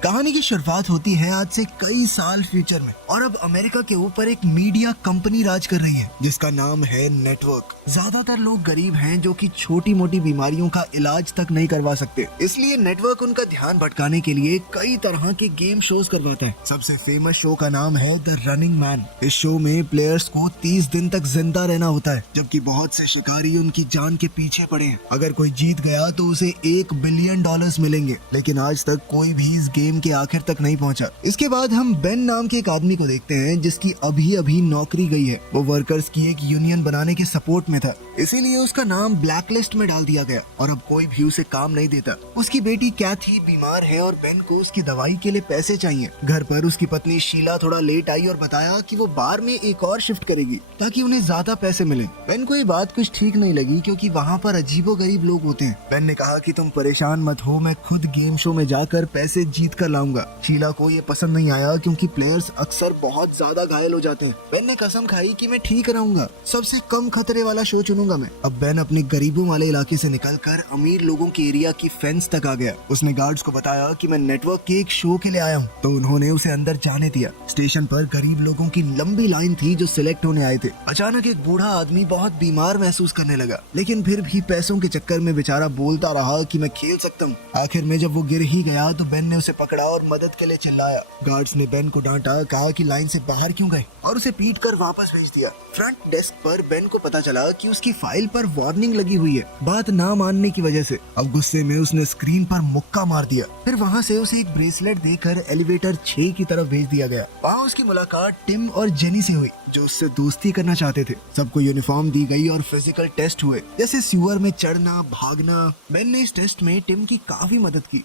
कहानी की शुरुआत होती है आज से कई साल फ्यूचर में और अब अमेरिका के ऊपर एक मीडिया कंपनी राज कर रही है जिसका नाम है नेटवर्क। ज्यादातर लोग गरीब हैं जो कि छोटी मोटी बीमारियों का इलाज तक नहीं करवा सकते, इसलिए नेटवर्क उनका ध्यान भटकाने के लिए कई तरह के गेम शोज करवाता है। सबसे फेमस शो का नाम है द रनिंग मैन। इस शो में प्लेयर्स को 30 दिन तक जिंदा रहना होता है, जबकि बहुत से शिकारी उनकी जान के पीछे पड़े हैं। अगर कोई जीत गया तो उसे $1 बिलियन मिलेंगे, लेकिन आज तक कोई भी इस गेम के आखिर तक नहीं पहुंचा। इसके बाद हम बेन नाम के एक आदमी को देखते हैं जिसकी अभी अभी नौकरी गई है। वो वर्कर्स की एक यूनियन बनाने के सपोर्ट में था, इसीलिए उसका नाम ब्लैक लिस्ट में डाल दिया गया और अब कोई भी उसे काम नहीं देता। उसकी बेटी कैथी बीमार है और बेन को उसकी दवाई के लिए पैसे चाहिए। घर पर उसकी पत्नी शीला थोड़ा लेट आई और बताया कि वो बार में एक और शिफ्ट करेगी ताकि उन्हें ज्यादा पैसे मिले। बेन को ये बात कुछ ठीक नहीं लगी क्योंकि वहाँ पर अजीबोगरीब लोग होते हैं। बेन ने कहा कि तुम परेशान मत हो, मैं खुद गेम शो में जाकर पैसे जीत कर लाऊंगा। शीला को ये पसंद नहीं आया क्योंकि प्लेयर्स अक्सर बहुत ज्यादा घायल हो जाते हैं। बेन ने कसम खाई कि मैं ठीक रहूंगा, सबसे कम खतरे वाला शो चुनूंगा मैं। अब बेन अपने गरीबों वाले इलाके से निकलकर अमीर लोगों के एरिया की फेंस तक आ गया। उसने गार्ड्स को बताया कि मैं नेटवर्क के एक शो के लिए आया हूँ, तो उन्होंने उसे अंदर जाने दिया। स्टेशन पर गरीब लोगों की लंबी लाइन थी जो सिलेक्ट होने आए थे। अचानक एक बूढ़ा आदमी बहुत बीमार महसूस करने लगा, लेकिन फिर भी पैसों के चक्कर में बेचारा बोलता रहा कि मैं खेल सकता हूँ। आखिर में जब वो गिर ही गया तो बेन ने उसे पकड़ा और मदद के लिए चिल्लाया। गार्ड्स ने बेन को डांटा, कहा कि लाइन से बाहर क्यों गए, और उसे पीट कर वापस भेज दिया। फ्रंट डेस्क पर बेन को पता चला कि उसकी फाइल पर वार्निंग लगी हुई है, बात ना मानने की वजह से। अब गुस्से में उसने स्क्रीन पर मुक्का मार दिया। फिर वहाँ से उसे एक ब्रेसलेट देकर एलिवेटर 6 की तरफ भेज दिया गया। वहाँ उसकी मुलाकात टिम और जेनी से हुई जो उससे दोस्ती करना चाहते थे। सबको यूनिफॉर्म दी गई और फिजिकल टेस्ट हुए, जैसे सीवर में चढ़ना, भागना। बेन ने इस टेस्ट में टिम की काफी मदद की।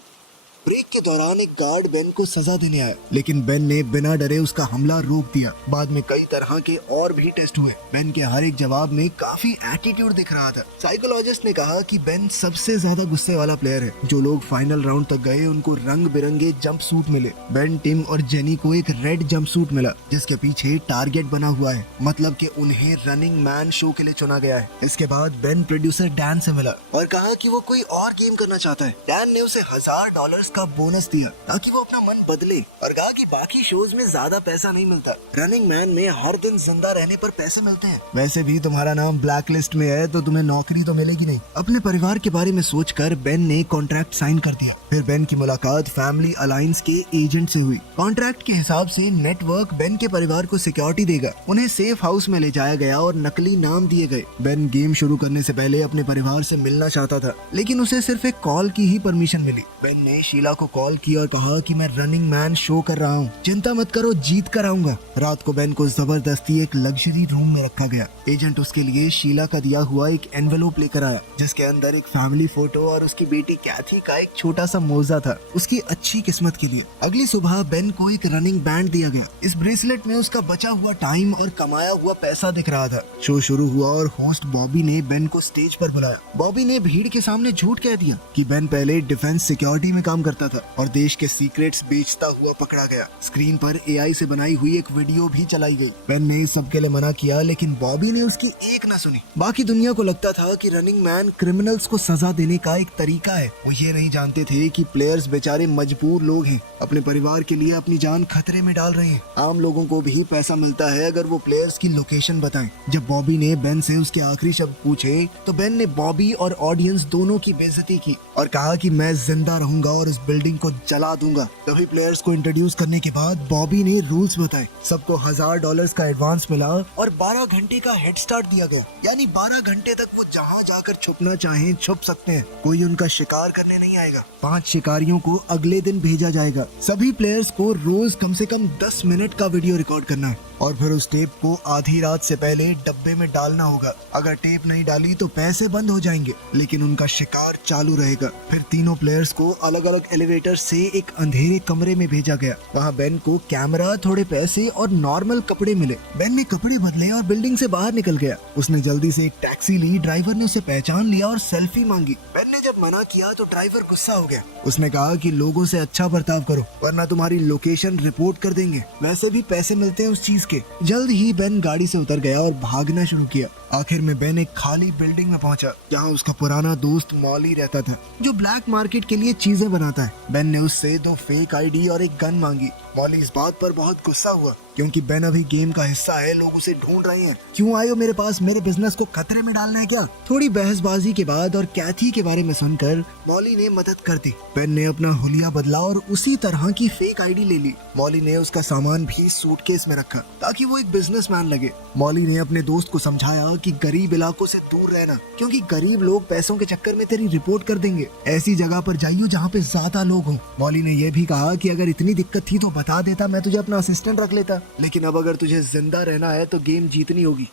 ब्रेक के दौरान एक गार्ड बेन को सजा देने आया, लेकिन बेन ने बिना डरे उसका हमला रोक दिया। बाद में कई तरह के और भी टेस्ट हुए। बेन के हर एक जवाब में काफी एटीट्यूड दिख रहा था। साइकोलॉजिस्ट ने कहा कि बेन सबसे ज्यादा गुस्से वाला प्लेयर है। जो लोग फाइनल राउंड तक गए उनको रंग बिरंगे जंप सूट मिले। बेन, टिम और जेनी को एक रेड जंप सूट मिला जिसके पीछे टारगेट बना हुआ है, मतलब कि उन्हें रनिंग मैन शो के लिए चुना गया है। इसके बाद बेन प्रोड्यूसर डैन से मिला और कहा कि वो कोई और गेम करना चाहता है। डैन ने उसे $1000 का बोनस दिया ताकि वो अपना मन बदले और कहा कि बाकी शोज में ज्यादा पैसा नहीं मिलता, रनिंग मैन में हर दिन जिंदा रहने पर पैसे मिलते हैं। वैसे भी तुम्हारा नाम ब्लैक लिस्ट में है तो तुम्हें नौकरी तो मिलेगी नहीं। अपने परिवार के बारे में सोचकर बेन ने कॉन्ट्रैक्ट साइन कर दिया। फिर बेन की मुलाकात फैमिली अलायंस के एजेंट से हुई। कॉन्ट्रैक्ट के हिसाब से नेटवर्क बेन के परिवार को सिक्योरिटी देगा। उन्हें सेफ हाउस में ले जाया गया और नकली नाम दिए गए। बेन गेम शुरू करने से पहले अपने परिवार से मिलना चाहता था, लेकिन उसे सिर्फ एक कॉल की ही परमिशन मिली। बेन ने शीला को कॉल की और कहा कि मैं रनिंग मैन शो कर रहा हूँ, चिंता मत करो, जीत कर आऊंगा। रात को बेन को जबरदस्ती एक लग्जरी रूम में रखा गया। एजेंट उसके लिए शीला का दिया हुआ एक एनवेलोप लेकर आया जिसके अंदर एक फैमिली फोटो और उसकी बेटी कैथी का एक छोटा सा मोजा था, उसकी अच्छी किस्मत के लिए। अगली सुबह बेन को एक रनिंग बैंड दिया गया। इस ब्रेसलेट में उसका बचा हुआ टाइम और कमाया हुआ पैसा दिख रहा था। शो शुरू हुआ और होस्ट बॉबी ने बेन को स्टेज पर बुलाया। बॉबी ने भीड़ के सामने झूठ कह दिया कि बेन पहले डिफेंस सिक्योरिटी में काम करता था और देश के सीक्रेट्स बेचता हुआ पकड़ा गया। स्क्रीन पर एआई से बनाई हुई एक वीडियो भी चलाई गई। बेन ने इस सब के लिए मना किया, लेकिन बॉबी ने उसकी एक ना सुनी। बाकी दुनिया को लगता था कि रनिंग मैन क्रिमिनल्स को सजा देने का एक तरीका है। वो ये नहीं जानते थे कि प्लेयर्स बेचारे मजबूर लोग हैं, अपने परिवार के लिए अपनी जान खतरे में डाल रहे हैं। आम लोगों को भी पैसा मिलता है अगर वो प्लेयर्स की लोकेशन बताएं। जब बॉबी ने बेन से उसके आखिरी शब्द पूछे तो बेन ने बॉबी और ऑडियंस दोनों की बेइज्जती की और कहा कि मैं जिंदा रहूंगा और इस बिल्डिंग को जला दूंगा। तभी प्लेयर्स को इंट्रोड्यूस करने के बाद बॉबी ने रूल्स बताए। सबको $1000 का एडवांस मिला और 12 घंटे का हेड स्टार्ट दिया गया, यानी 12 घंटे तक वो जहाँ जाकर छुपना चाहें छुप सकते हैं। कोई उनका शिकार करने नहीं आएगा। 5 शिकारियों को अगले दिन भेजा जाएगा। सभी प्लेयर्स को रोज कम से कम 10 मिनट का वीडियो रिकॉर्ड करना है और फिर उस टेप को आधी रात से पहले डब्बे में डालना होगा। अगर टेप नहीं डाली तो पैसे बंद हो जाएंगे, लेकिन उनका शिकार चालू रहेगा। फिर तीनों प्लेयर्स को अलग अलग एलिवेटर से एक अंधेरे कमरे में भेजा गया। वहाँ बेन को कैमरा, थोड़े पैसे और नॉर्मल कपड़े मिले। बेन ने कपड़े बदले और बिल्डिंग से बाहर निकल गया। उसने जल्दी से एक टैक्सी ली। ड्राइवर ने उसे पहचान लिया और सेल्फी मांगी। बेन ने ने जब मना किया तो ड्राइवर गुस्सा हो गया। उसने कहा कि लोगों से अच्छा बर्ताव करो वरना तुम्हारी लोकेशन रिपोर्ट कर देंगे, वैसे भी पैसे मिलते हैं उस चीज के। जल्द ही बेन गाड़ी से उतर गया और भागना शुरू किया। आखिर में बेन एक खाली बिल्डिंग में पहुंचा जहां उसका पुराना दोस्त मॉली रहता था, जो ब्लैक मार्केट के लिए चीजें बनाता है। बेन ने उससे 2 फेक आईडी और एक गन मांगी। मॉली इस बात पर बहुत गुस्सा हुआ क्योंकि बेन अभी गेम का हिस्सा है, लोग उसे ढूंढ रहे हैं। क्यों आए हो मेरे पास, मेरे बिजनेस को खतरे में डालना है क्या? थोड़ी बहसबाजी के बाद और कैथी के बारे में सुनकर मॉली ने मदद कर दी। बेन ने अपना हुलिया बदला और उसी तरह की फेक आईडी ले ली। मॉली ने उसका सामान भी सूटकेस में रखा ताकि वो एक बिजनेसमैन लगे। मॉली ने अपने दोस्त को समझाया कि गरीब इलाकों से दूर रहना क्योंकि गरीब लोग पैसों के चक्कर में तेरी रिपोर्ट कर देंगे। ऐसी जगह पर जाइयो जहाँ पे ज्यादा लोग हों। मॉली ने यह भी कहा कि अगर इतनी दिक्कत थी तो बता देता, मैं तुझे अपना असिस्टेंट रख लेता, लेकिन अब अगर तुझे जिंदा रहना है तो गेम जीतनी होगी।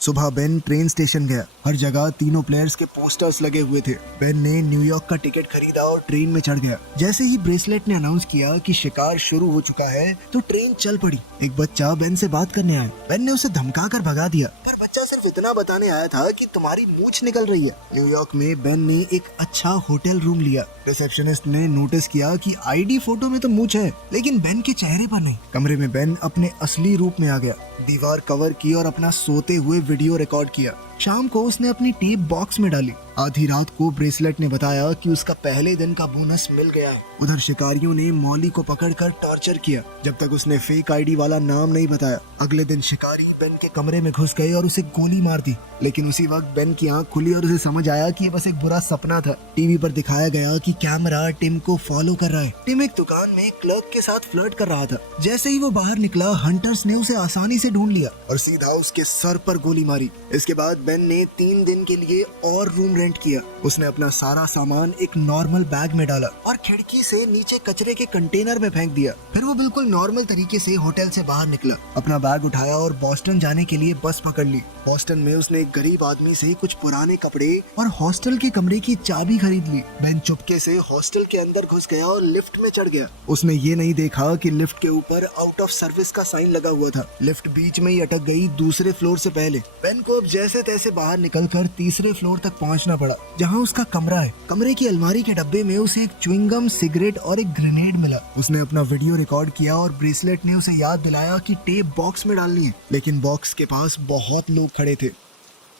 सुबह बेन ट्रेन स्टेशन गया। हर जगह तीनों प्लेयर्स के पोस्टर्स लगे हुए थे। बेन ने न्यूयॉर्क का टिकट खरीदा और ट्रेन में चढ़ गया। जैसे ही ब्रेसलेट ने अनाउंस किया कि शिकार शुरू हो चुका है तो ट्रेन चल पड़ी। एक बच्चा बेन से बात करने आया। बेन ने उसे धमका कर भगा दिया, पर बच्चा सिर्फ इतना बताने आया था कि तुम्हारी मूंछ निकल रही है। न्यूयॉर्क में बेन ने एक अच्छा होटल रूम लिया। रिसेप्शनिस्ट ने नोटिस किया कि आईडी फोटो में तो मूंछ है लेकिन बेन के चेहरे पर नहीं। कमरे में बेन अपने असली रूप में आ गया। दीवार कवर की और अपना सोते हुए वीडियो रिकॉर्ड किया। शाम को उसने अपनी टेप बॉक्स में डाली। आधी रात को ब्रेसलेट ने बताया कि उसका पहले दिन का बोनस मिल गया है। उधर शिकारियों ने मॉली को पकड़कर टॉर्चर किया जब तक उसने फेक आईडी वाला नाम नहीं बताया। अगले दिन शिकारी बेन के कमरे में घुस गए और उसे गोली मार दी, लेकिन उसी वक्त बेन की आंख खुली और उसे समझ आया कि ये बस एक बुरा सपना था। टीवी पर दिखाया गया कि कैमरा टिम को फॉलो कर रहा है। टिम एक दुकान में क्लर्क के साथ फ्लर्ट कर रहा था। जैसे ही वो बाहर निकला, हंटर्स ने उसे आसानी से ढूंढ लिया और सीधा उसके सर पर गोली मारी। इसके बाद बेन ने 3 दिन के लिए और रूम रेंट किया। उसने अपना सारा सामान एक नॉर्मल बैग में डाला और खिड़की से नीचे कचरे के कंटेनर में फेंक दिया। फिर वो बिल्कुल नॉर्मल तरीके से होटल से बाहर निकला, अपना बैग उठाया और बॉस्टन जाने के लिए बस पकड़ ली। बॉस्टन में उसने एक गरीब आदमी से कुछ पुराने कपड़े और हॉस्टल के कमरे की चाबी खरीद ली। बेन चुपके से हॉस्टल के अंदर घुस गया और लिफ्ट में चढ़ गया। उसने ये नहीं देखा कि लिफ्ट के ऊपर आउट ऑफ सर्विस का साइन लगा हुआ था। लिफ्ट बीच में ही अटक गई दूसरे फ्लोर से पहले। बेन को अब जैसे तैसे बाहर निकलकर तीसरे फ्लोर तक पहुंचना पड़ा जहां उसका कमरा है। कमरे की अलमारी के डब्बे में उसे एक च्युइंगम, सिगरेट और एक ग्रेनेड मिला। उसने अपना वीडियो रिकॉर्ड किया और ब्रेसलेट ने उसे याद दिलाया कि टेप बॉक्स में डालनी है, लेकिन बॉक्स के पास बहुत लोग खड़े थे।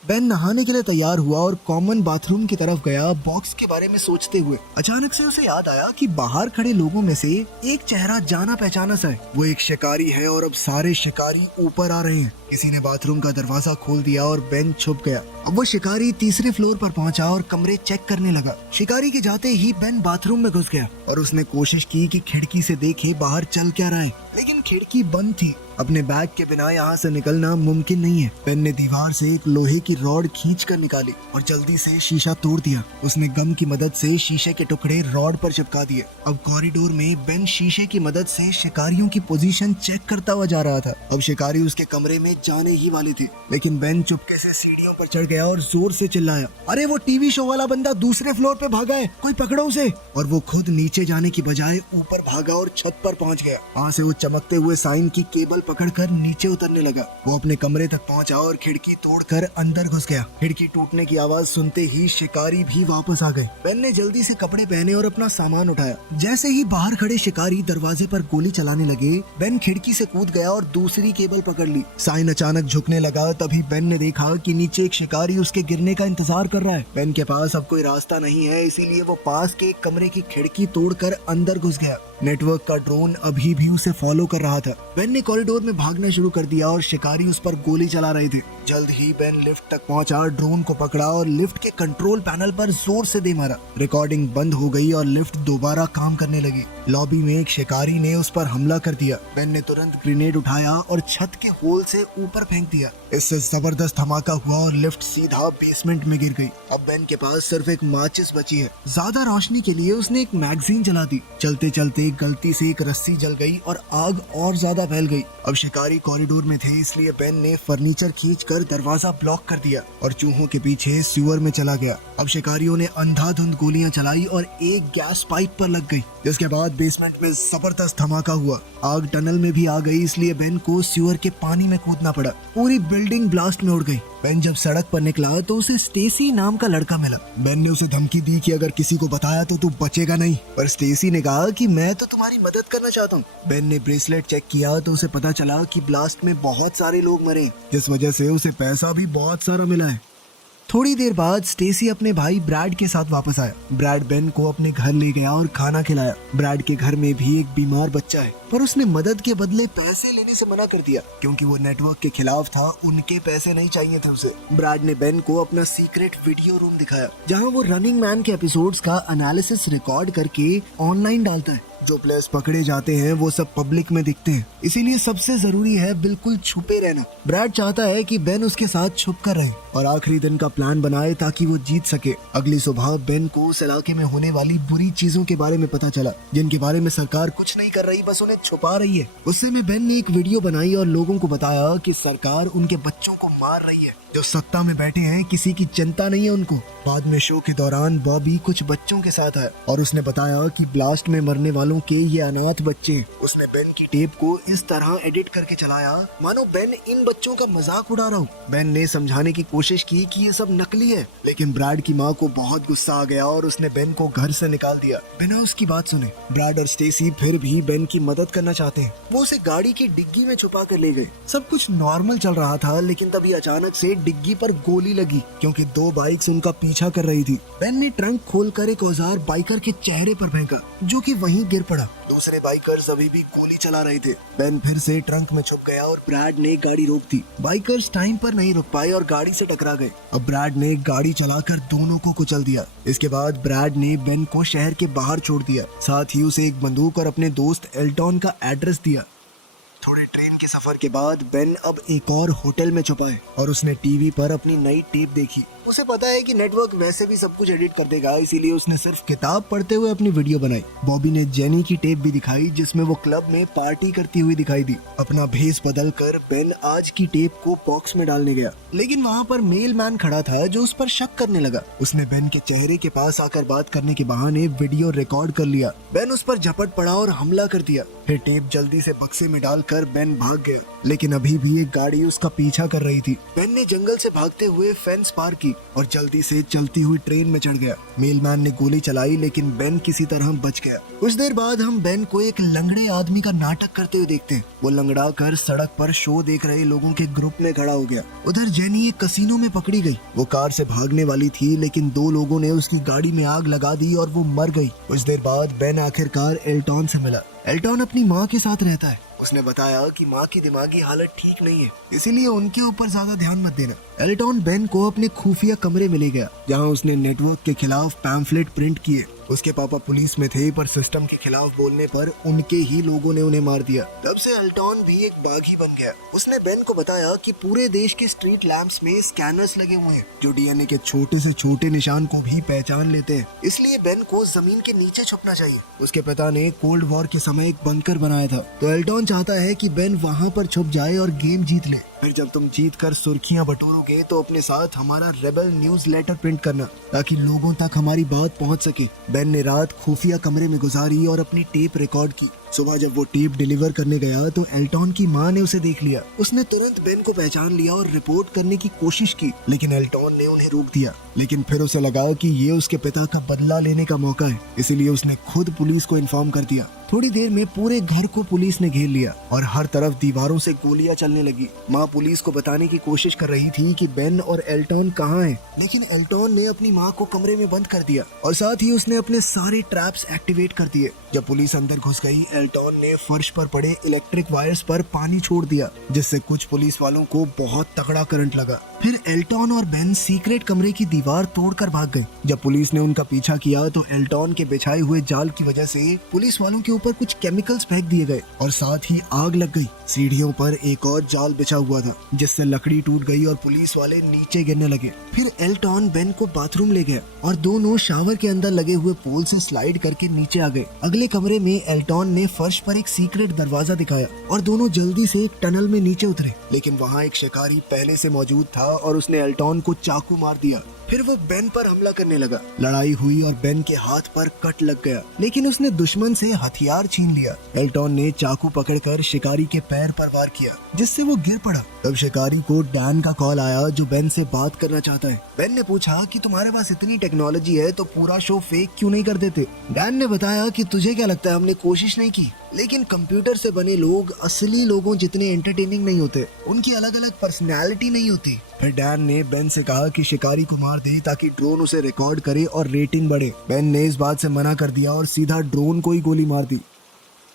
बेन नहाने के लिए तैयार हुआ और कॉमन बाथरूम की तरफ गया, बॉक्स के बारे में सोचते हुए। अचानक से उसे याद आया कि बाहर खड़े लोगों में से एक चेहरा जाना पहचाना सा है। वो एक शिकारी है और अब सारे शिकारी ऊपर आ रहे हैं। किसी ने बाथरूम का दरवाजा खोल दिया और बेन छुप गया। अब वो शिकारी तीसरे फ्लोर पर पहुंचा और कमरे चेक करने लगा। शिकारी के जाते ही बेन बाथरूम में घुस गया और उसने कोशिश की कि खिड़की से देखे बाहर चल क्या रहा है, लेकिन खिड़की बंद थी। अपने बैग के बिना यहाँ से निकलना मुमकिन नहीं है। बेन ने दीवार से एक लोहे की रॉड खींच कर निकाली और जल्दी से शीशा तोड़ दिया। उसने गम की मदद से शीशे के टुकड़े रॉड पर चिपका दिए। अब कॉरिडोर में बेन शीशे की मदद से शिकारियों की पोजीशन चेक करता हुआ जा रहा था। अब शिकारी उसके कमरे में जाने ही वाले थे, लेकिन बेन चुपके से सीढ़ियों पर चढ़ गया और जोर से चिल्लाया, अरे वो टीवी शो वाला बंदा दूसरे फ्लोर पे भागा है, कोई पकड़ो उसे। और वो खुद नीचे जाने की बजाय ऊपर भागा और छत पर पहुंच गया। वहाँ से वो चमकते हुए साइन की केबल पकड़कर नीचे उतरने लगा। वो अपने कमरे तक पहुंचा और खिड़की तोड़कर अंदर घुस गया। खिड़की टूटने की आवाज सुनते ही शिकारी भी वापस आ गए। बेन ने जल्दी से कपड़े पहने और अपना सामान उठाया। जैसे ही बाहर खड़े शिकारी दरवाजे पर गोली चलाने लगे, बेन खिड़की से कूद गया और दूसरी केबल पकड़ ली। साइन अचानक झुकने लगा। तभी बेन ने देखा कि नीचे एक शिकारी उसके गिरने का इंतजार कर रहा है। बेन के पास अब कोई रास्ता नहीं है, इसीलिए वो पास के एक कमरे की खिड़की तोड़कर अंदर घुस गया। नेटवर्क का ड्रोन अभी भी उसे फॉलो कर रहा था। बेन ने कॉरिडोर में भागना शुरू कर दिया और शिकारी उस पर गोली चला रहे थे। जल्द ही बेन लिफ्ट तक पहुंचा, ड्रोन को पकड़ा और लिफ्ट के कंट्रोल पैनल पर जोर से दे मारा। रिकॉर्डिंग बंद हो गई और लिफ्ट दोबारा काम करने लगी। लॉबी में एक शिकारी ने उस पर हमला कर दिया। बेन ने तुरंत ग्रेनेड उठाया और छत के होल से ऊपर फेंक दिया। इससे जबरदस्त धमाका हुआ और लिफ्ट सीधा बेसमेंट में गिर गई। अब बेन के पास सिर्फ एक माचिस बची है। ज्यादा रोशनी के लिए उसने एक मैगजीन जला दी। चलते चलते में गलती से एक रस्सी जल गई और आग और ज्यादा फैल गई। अब शिकारी कॉरिडोर में थे, इसलिए बेन ने फर्नीचर खींचकर दरवाजा ब्लॉक कर दिया और चूहों के पीछे सीवर में चला गया। अब शिकारियों ने अंधाधुंध गोलियां चलाई और एक गैस पाइप पर लग गई, जिसके बाद बेसमेंट में जबरदस्त धमाका हुआ। आग टनल में भी आ गई, इसलिए बेन को सीवर के पानी में कूदना पड़ा। पूरी बिल्डिंग ब्लास्ट में उड़ गई। बेन जब सड़क पर निकला तो उसे स्टेसी नाम का लड़का मिला। बेन ने उसे धमकी दी कि अगर किसी को बताया तो तू बचेगा नहीं, पर स्टेसी ने कहा कि मैं तो तुम्हारी मदद करना चाहता हूँ। बेन ने ब्रेसलेट चेक किया तो उसे पता चला कि ब्लास्ट में बहुत सारे लोग मरे, जिस वजह से उसे पैसा भी बहुत सारा मिला है। थोड़ी देर बाद स्टेसी अपने भाई ब्रैड के साथ वापस आया। ब्रैड बेन को अपने घर ले गया और खाना खिलाया। ब्रैड के घर में भी एक बीमार बच्चा है, पर उसने मदद के बदले पैसे लेने से मना कर दिया क्योंकि वो नेटवर्क के खिलाफ था। उनके पैसे नहीं चाहिए थे उसे। ब्रैड ने बेन को अपना सीक्रेट वीडियो रूम दिखाया, जहाँ वो रनिंग मैन के एपिसोड्स का एनालिसिस रिकॉर्ड करके ऑनलाइन डालता है। जो प्लेयर्स पकड़े जाते हैं वो सब पब्लिक में दिखते हैं, इसीलिए सबसे जरूरी है बिल्कुल छुपे रहना। ब्रैड चाहता है कि बेन उसके साथ छुप कर रहे और आखिरी दिन का प्लान बनाए ताकि वो जीत सके। अगली सुबह बेन को उस इलाके में होने वाली बुरी चीजों के बारे में पता चला, जिनके बारे में सरकार कुछ नहीं कर रही, बस उन्हें छुपा रही है। उससे में बेन ने एक वीडियो बनाई और लोगों को बताया कि सरकार उनके बच्चों को मार रही है। जो सत्ता में बैठे हैं किसी की चिंता नहीं है उनको। बाद में शो के दौरान बॉबी कुछ बच्चों के साथ आया और उसने बताया कि ब्लास्ट में मरने वालों के ये अनाथ बच्चे हैं। उसने बेन की टेप को इस तरह एडिट करके चलाया मानो बेन इन बच्चों का मजाक उड़ा रहा हो। बेन ने समझाने की कोशिश की कि ये सब नकली है, लेकिन ब्रैड की माँ को बहुत गुस्सा आ गया और उसने बेन को घर से निकाल दिया बिना उसकी बात सुने। ब्रैड और स्टेसी फिर भी बेन की मदद करना चाहते हैं। वो उसे गाड़ी की डिग्गी में छुपा कर ले गए। सब कुछ नॉर्मल चल रहा था, लेकिन तभी अचानक से डिग्गी पर गोली लगी क्योंकि 2 बाइक्स उनका पीछा कर रही थी। बेन ने ट्रंक खोलकर एक औजार बाइकर के चेहरे पर फेंका, जो कि वहीं गिर पड़ा। दूसरे बाइकर्स अभी भी गोली चला रहे थे। बेन फिर से ट्रंक में छुप गया और ब्रैड ने गाड़ी रोक दी। बाइकर्स टाइम पर नहीं रुक पाए और गाड़ी से टकरा गए। अब ब्रैड ने गाड़ी चलाकर दोनों को कुचल दिया। इसके बाद ब्रैड ने बेन को शहर के बाहर छोड़ दिया, साथ ही उसे एक बंदूक और अपने दोस्त एल्टॉन का एड्रेस दिया। सफर के बाद बेन अब एक और होटल में छुपा है और उसने टीवी पर अपनी नई टेप देखी। उसे पता है कि नेटवर्क वैसे भी सब कुछ एडिट कर देगा, इसीलिए उसने सिर्फ किताब पढ़ते हुए अपनी वीडियो बनाई। बॉबी ने जेनी की टेप भी दिखाई, जिसमें वो क्लब में पार्टी करती हुई दिखाई दी। अपना भेस बदल कर बेन आज की टेप को बॉक्स में डालने गया, लेकिन वहाँ पर मेल मैन खड़ा था जो उस पर शक करने लगा। उसने बेन के चेहरे के पास आकर बात करने के बहाने वीडियो रिकॉर्ड कर लिया। बेन उस पर झपट पड़ा और हमला कर दिया। फिर टेप जल्दी से बक्से में डालकर बेन भाग गया, लेकिन अभी भी एक गाड़ी उसका पीछा कर रही थी। बेन ने जंगल से भागते हुए फेंस पार की और जल्दी से चलती हुई ट्रेन में चढ़ गया। मेलमैन ने गोली चलाई, लेकिन बेन किसी तरह बच गया। कुछ देर बाद हम बेन को एक लंगड़े आदमी का नाटक करते हुए देखते हैं। वो लंगड़ा कर सड़क पर शो देख रहे लोगों के ग्रुप में खड़ा हो गया। उधर जेनी एक कसीनो में पकड़ी गई। वो कार से भागने वाली थी, लेकिन 2 लोगों ने उसकी गाड़ी में आग लगा दी और वो मर गई। कुछ देर बाद बेन आखिरकार एल्टॉन से मिला। एल्टॉन अपनी माँ के साथ रहता है। उसने बताया कि माँ की दिमागी हालत ठीक नहीं है, इसीलिए उनके ऊपर ज्यादा ध्यान मत देना। एल्टॉन बेन को अपने खुफिया कमरे में ले गया, जहाँ उसने नेटवर्क के खिलाफ पैम्फलेट प्रिंट किए। उसके पापा पुलिस में थे, पर सिस्टम के खिलाफ बोलने पर उनके ही लोगों ने उन्हें मार दिया। तब से एल्टॉन भी एक बागी बन गया। उसने बेन को बताया कि पूरे देश के स्ट्रीट लैंप्स में स्कैनर्स लगे हुए हैं, जो डीएनए के छोटे से छोटे निशान को भी पहचान लेते हैं। इसलिए बेन को जमीन के नीचे छुपना चाहिए। उसके पिता ने कोल्ड वॉर के समय एक बंकर बनाया था, तो एल्टॉन चाहता है कि बेन वहाँ पर छुप जाए और गेम जीत ले। फिर जब तुम जीत कर सुर्खियां बटोरोगे तो अपने साथ हमारा रेबल न्यूज लेटर प्रिंट करना, ताकि लोगों तक हमारी बात पहुंच सके। बेन ने रात खुफिया कमरे में गुजारी और अपनी टेप रिकॉर्ड की। सुबह जब वो टेप डिलीवर करने गया तो एल्टॉन की माँ ने उसे देख लिया। उसने तुरंत बेन को पहचान लिया और रिपोर्ट करने की कोशिश की, लेकिन एल्टॉन ने उन्हें रोक दिया। लेकिन फिर उसे लगा कि ये उसके पिता का बदला लेने का मौका है, इसीलिए उसने खुद पुलिस को इन्फॉर्म कर दिया। थोड़ी देर में पूरे घर को पुलिस ने घेर लिया और हर तरफ दीवारों से गोलियां चलने लगी। माँ पुलिस को बताने की कोशिश कर रही थी कि बेन और एल्टॉन कहाँ हैं, लेकिन एल्टॉन ने अपनी माँ को कमरे में बंद कर दिया और साथ ही उसने अपने सारे ट्रैप्स एक्टिवेट कर दिए। जब पुलिस अंदर घुस गई, एल्टॉन ने फर्श पर पड़े इलेक्ट्रिक वायर्स पर पानी छोड़ दिया, जिससे कुछ पुलिस वालों को बहुत तगड़ा करंट लगा। फिर एल्टॉन और बेन सीक्रेट कमरे की दीवार दीवार तोड़कर भाग गए। जब पुलिस ने उनका पीछा किया तो एल्टॉन के बिछाए हुए जाल की वजह से पुलिस वालों के ऊपर कुछ केमिकल्स फेंक दिए गए और साथ ही आग लग गई। सीढ़ियों पर एक और जाल बिछा हुआ था जिससे लकड़ी टूट गई और पुलिस वाले नीचे गिरने लगे। फिर एल्टॉन बेन को बाथरूम ले गया और दोनों शावर के अंदर लगे हुए पोल से स्लाइड करके नीचे आ गए। अगले कमरे में एल्टॉन ने फर्श पर एक सीक्रेट दरवाजा दिखाया और दोनों जल्दी से एक टनल में नीचे उतरे, लेकिन वहाँ एक शिकारी पहले से मौजूद था और उसने एल्टॉन को चाकू मार दिया। फिर वो बेन पर हमला करने लगा। लड़ाई हुई और बेन के हाथ पर कट लग गया, लेकिन उसने दुश्मन से हथियार छीन लिया। एल्टॉन ने चाकू पकड़कर शिकारी के पैर पर वार किया जिससे वो गिर पड़ा। तब शिकारी को डैन का कॉल आया जो बेन से बात करना चाहता है। बेन ने पूछा कि तुम्हारे पास इतनी टेक्नोलॉजी है तो पूरा शो फेक क्यों नहीं कर देते। डैन ने बताया कि तुझे क्या लगता है, हमने कोशिश नहीं की, लेकिन कंप्यूटर से बने लोग असली लोगों जितने एंटरटेनिंग नहीं होते, उनकी अलग अलग पर्सनैलिटी नहीं होती। फिर डैन ने बेन से कहा कि शिकारी को मार दे ताकि ड्रोन उसे रिकॉर्ड करे और रेटिंग बढ़े। बेन ने इस बात से मना कर दिया और सीधा ड्रोन को ही गोली मार दी।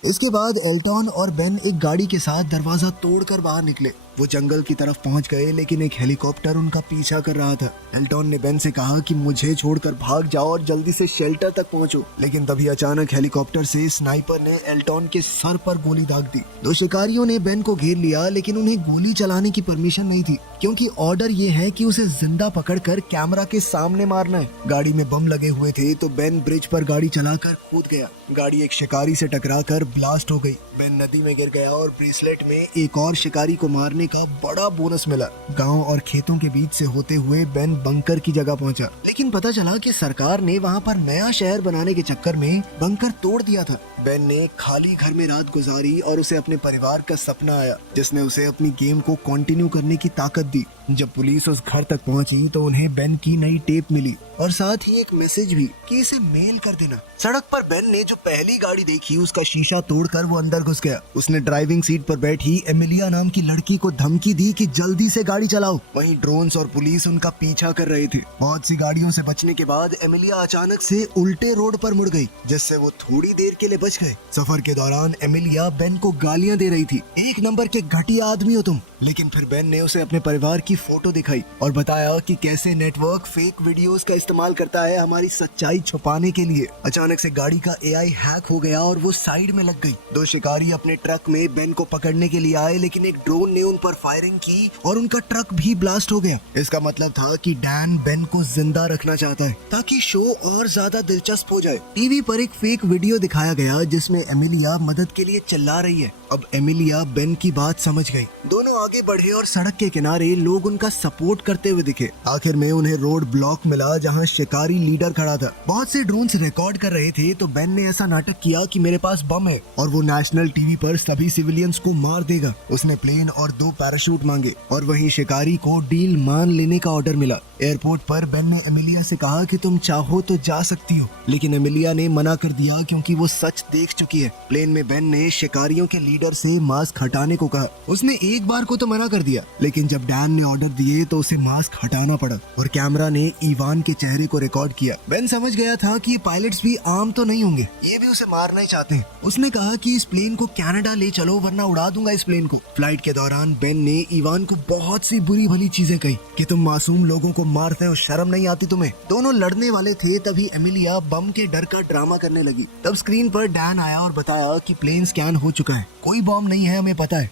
इसके बाद एल्टॉन और बेन एक गाड़ी के साथ दरवाजा तोड़कर बाहर निकले। वो जंगल की तरफ पहुंच गए, लेकिन एक हेलीकॉप्टर उनका पीछा कर रहा था। एल्टॉन ने बेन से कहा कि मुझे छोड़कर भाग जाओ और जल्दी से शेल्टर तक पहुंचो, लेकिन तभी अचानक हेलीकॉप्टर से स्नाइपर ने एल्टॉन के सर पर गोली दाग दी। दो शिकारियों ने बेन को घेर लिया, लेकिन उन्हें गोली चलाने की परमिशन नहीं थी क्योंकि ऑर्डर ये है कि उसे जिंदा पकड़कर कैमरा के सामने मारना है। गाड़ी में बम लगे हुए थे तो बेन ब्रिज पर गाड़ी चलाकर कूद गया। गाड़ी एक शिकारी से टकराकर ब्लास्ट हो गई। बेन नदी में गिर गया और ब्रेसलेट में एक और शिकारी को मारने का बड़ा बोनस मिला। गांव और खेतों के बीच से होते हुए बेन बंकर की जगह पहुंचा, लेकिन पता चला कि सरकार ने वहां पर नया शहर बनाने के चक्कर में बंकर तोड़ दिया था। बेन ने खाली घर में रात गुजारी और उसे अपने परिवार का सपना आया जिसने उसे अपनी गेम को कंटिन्यू करने की ताकत दी। जब पुलिस उस घर तक पहुंची तो उन्हें बेन की नई टेप मिली और साथ ही एक मैसेज भी कि इसे मेल कर देना। सड़क पर बेन ने जो पहली गाड़ी देखी उसका शीशा तोड़कर वो अंदर घुस गया। उसने ड्राइविंग सीट पर बैठी एमिलिया नाम की लड़की को धमकी दी कि जल्दी से गाड़ी चलाओ। वहीं ड्रोन्स और पुलिस उनका पीछा कर रहे थे। बहुत सी गाड़ियों से बचने के बाद एमिलिया अचानक से उल्टे रोड पर मुड़ गई जिससे वो थोड़ी देर के लिए बच गए। सफर के दौरान एमिलिया बेन को गालियां दे रही थी, एक नंबर के घटिया आदमी हो तुम। लेकिन फिर बेन ने उसे अपने परिवार की फोटो दिखाई और बताया कि कैसे नेटवर्क फेक वीडियोस का इस्तेमाल करता है हमारी सच्चाई छुपाने के लिए। अचानक से गाड़ी का एआई हैक हो गया और वो साइड में लग गई। दो शिकारी अपने ट्रक में बेन को पकड़ने के लिए आए, लेकिन एक ड्रोन ने उन पर फायरिंग की और उनका ट्रक भी ब्लास्ट हो गया। इसका मतलब था कि डैन बेन को जिंदा रखना चाहता है ताकि शो और ज्यादा दिलचस्प हो जाए। टीवी पर एक फेक वीडियो दिखाया गया जिसमें एमिलिया मदद के लिए चिल्ला रही है। अब एमिलिया बेन की बात समझ गई। दोनों आगे बढ़े और सड़क के किनारे लोग उनका सपोर्ट करते हुए दिखे। आखिर में उन्हें रोड ब्लॉक मिला जहां शिकारी लीडर खड़ा था। बहुत से ड्रोन्स रिकॉर्ड कर रहे थे तो बेन ने ऐसा नाटक किया कि मेरे पास बम है और वो नेशनल टीवी पर सभी सिविलियंस को मार देगा। उसने प्लेन और 2 पैराशूट मांगे और वहीं शिकारी को डील मान लेने का ऑर्डर मिला। एयरपोर्ट पर बेन ने एमिलिया से कहा कि तुम चाहो तो जा सकती हो, लेकिन एमिलिया ने मना कर दिया क्योंकि वो सच देख चुकी है। प्लेन में बेन ने शिकारियों के लीडर से मास्क हटाने को कहा। उसने एक बार को तो मना कर दिया, लेकिन जब डैन ने ऑर्डर दिए तो उसे मास्क हटाना पड़ा और कैमरा ने इवान के चेहरे को रिकॉर्ड किया। बेन समझ गया था कि ये पायलट्स भी आम तो नहीं होंगे, ये भी उसे मारना ही चाहते हैं। उसने कहा कि इस प्लेन को कनाडा ले चलो वरना उड़ा दूंगा इस प्लेन को। फ्लाइट के दौरान बेन ने इवान को बहुत सी बुरी भली चीजें कही कि तुम मासूम लोगों को मारते हो, शर्म नहीं आती तुम्हें। दोनों लड़ने वाले थे तभी एमिलिया बम के डर का ड्रामा करने लगी। तब स्क्रीन पर डैन आया और बताया कि प्लेन स्कैन हो चुका है, कोई बम नहीं है, हमें पता है।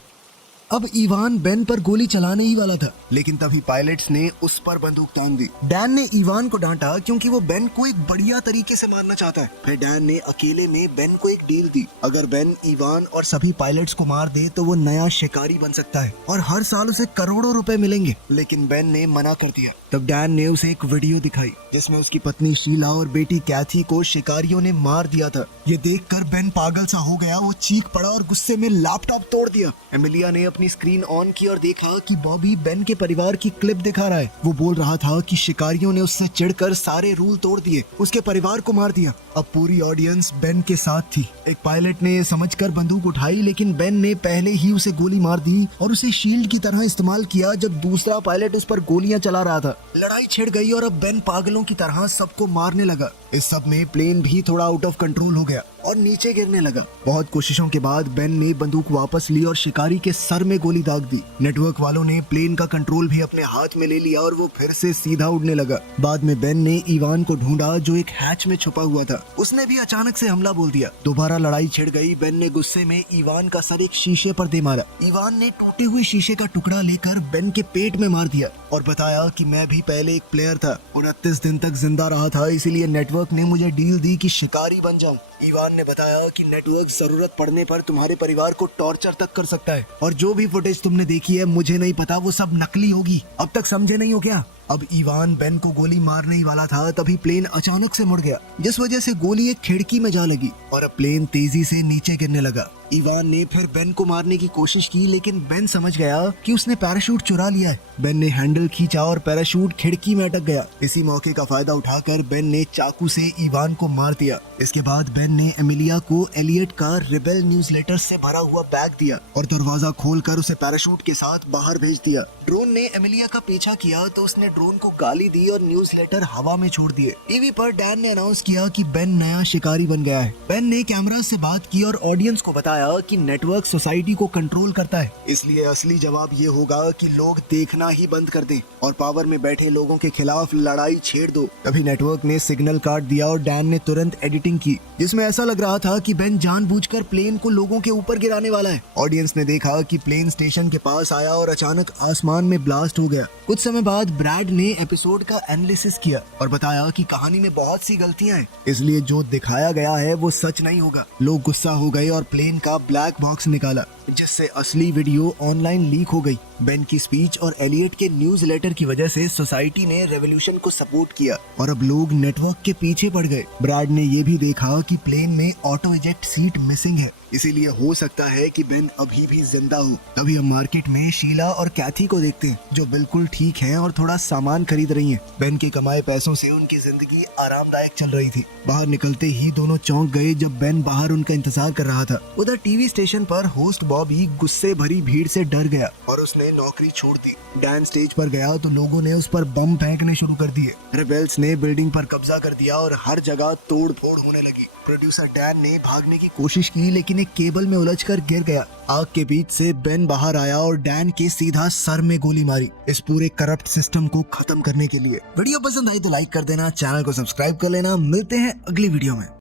अब इवान बेन पर गोली चलाने ही वाला था, लेकिन तभी पायलट्स ने उस पर बंदूक तान दी। डैन ने इवान को डांटा क्योंकि वो बेन को एक बढ़िया तरीके से मारना चाहता है। फिर डैन ने अकेले में बेन को एक डील दी, अगर बेन इवान और सभी पायलट्स को मार दे तो वो नया शिकारी बन सकता है और हर साल उसे करोड़ों रुपए मिलेंगे। लेकिन बेन ने मना कर दिया। तब डैन ने उसे एक वीडियो दिखाई जिसमें उसकी पत्नी शीला और बेटी कैथी को शिकारियों ने मार दिया था। ये देखकर बेन पागल सा हो गया, वो चीख पड़ा और गुस्से में लैपटॉप तोड़ दिया। एमिलिया ने अपनी स्क्रीन ऑन की और देखा कि बॉबी बेन के परिवार की क्लिप दिखा रहा है। वो बोल रहा था कि शिकारियों ने उससे चिढ़कर सारे रूल तोड़ दिए, उसके परिवार को मार दिया। अब पूरी ऑडियंस बेन के साथ थी। एक पायलट ने समझकर बंदूक उठाई, लेकिन बेन ने पहले ही उसे गोली मार दी और उसे शील्ड की तरह इस्तेमाल किया जब दूसरा पायलट उस पर गोलियां चला रहा था। लड़ाई छिड़ गई और अब बेन पागलों की तरह सबको मारने लगा। इस सब में प्लेन भी थोड़ा आउट ऑफ कंट्रोल हो गया। और नीचे गिरने लगा। बहुत कोशिशों के बाद बेन ने बंदूक वापस ली और शिकारी के सर में गोली दाग दी। नेटवर्क वालों ने प्लेन का कंट्रोल भी अपने हाथ में ले लिया और वो फिर से सीधा उड़ने लगा। बाद में बेन ने इवान को ढूंढा जो एक हैच में छुपा हुआ था। उसने भी अचानक से हमला बोल दिया। दोबारा लड़ाई छिड़ गई। बेन ने गुस्से में इवान का सर एक शीशे पर दे मारा। इवान ने टूटे हुए शीशे का टुकड़ा लेकर बेन के पेट में मार दिया और बताया कि मैं भी पहले एक प्लेयर था, 29 दिन तक जिंदा रहा था, इसीलिए नेटवर्क ने मुझे डील दी कि शिकारी बन जाऊं। इवान ने बताया कि नेटवर्क जरूरत पड़ने पर तुम्हारे परिवार को टॉर्चर तक कर सकता है और जो भी फुटेज तुमने देखी है मुझे नहीं पता, वो सब नकली होगी। अब तक समझे नहीं हो क्या? अब इवान बेन को गोली मारने ही वाला था, तभी प्लेन अचानक से मुड़ गया, जिस वजह से गोली एक खिड़की में जा लगी और अब प्लेन तेजी से नीचे गिरने लगा। इवान ने फिर बेन को मारने की कोशिश की, लेकिन बेन समझ गया कि उसने पैराशूट चुरा लिया है। बेन ने हैंडल खींचा और पैराशूट खिड़की में अटक गया। इसी मौके का फायदा उठाकर बेन ने चाकू से इवान को मार दिया। इसके बाद बेन ने एमिलिया को एलियट का रिबेल न्यूज़लेटर से भरा हुआ बैग दिया और दरवाजा खोलकर उसे पैराशूट के साथ बाहर भेज दिया। ड्रोन ने एमिलिया का पीछा किया तो उसने ड्रोन को गाली दी और न्यूज़लेटर हवा में छोड़ दिए। टीवी पर डैन ने अनाउंस किया कि बेन नया शिकारी बन गया है। बेन ने कैमरा से बात की और ऑडियंस को बताया कि नेटवर्क सोसाइटी को कंट्रोल करता है, इसलिए असली जवाब ये होगा कि लोग देखना ही बंद कर दें और पावर में बैठे लोगों के खिलाफ लड़ाई छेड़ दो। तभी नेटवर्क ने सिग्नल काट दिया और डैन ने तुरंत एडिटिंग की, जिसमें ऐसा लग रहा था कि बेन जानबूझकर प्लेन को लोगों के ऊपर गिराने वाला है। ऑडियंस ने देखा कि प्लेन स्टेशन के पास आया और अचानक आसमान में ब्लास्ट हो गया। कुछ समय बाद ब्रैड ने एपिसोड का एनालिसिस किया और बताया कि कहानी में बहुत सी गलतियां हैं, इसलिए जो दिखाया गया है वो सच नहीं होगा। लोग गुस्सा हो गए और प्लेन का ब्लैक बॉक्स निकाला, जिससे असली वीडियो ऑनलाइन लीक हो गई। बेन की स्पीच और एलियट के न्यूज़ लेटर की वजह से सोसाइटी ने रेवोल्यूशन को सपोर्ट किया और अब लोग नेटवर्क के पीछे पड़ गए। ब्रैड ने ये भी देखा कि प्लेन में ऑटो इजेक्ट सीट मिसिंग है, इसीलिए हो सकता है कि बेन अभी भी जिंदा हो। तभी हम मार्केट में शीला और कैथी को देखते हैं, जो बिल्कुल ठीक हैं और थोड़ा सामान खरीद रही हैं। बेन के कमाए पैसों से उनकी जिंदगी आरामदायक चल रही थी। बाहर निकलते ही दोनों चौंक गए जब बेन बाहर उनका इंतजार कर रहा था। उधर टीवी स्टेशन पर होस्ट बॉबी गुस्से भरी भीड़ से डर गया और उसने नौकरी छोड़ दी। डैन स्टेज पर गया तो लोगों ने उस पर बम फेंकने शुरू कर दिए। रेबेल्स ने बिल्डिंग पर कब्जा कर दिया और हर जगह तोड़ फोड़ होने लगी। प्रोड्यूसर डैन ने भागने की कोशिश की, लेकिन एक केबल में उलझकर गिर गया। आग के बीच से बेन बाहर आया और डैन के सीधा सर में गोली मारी, इस पूरे करप्ट सिस्टम को खत्म करने के लिए। वीडियो पसंद आई तो लाइक कर देना, चैनल को सब्सक्राइब कर लेना। मिलते हैं अगली वीडियो में।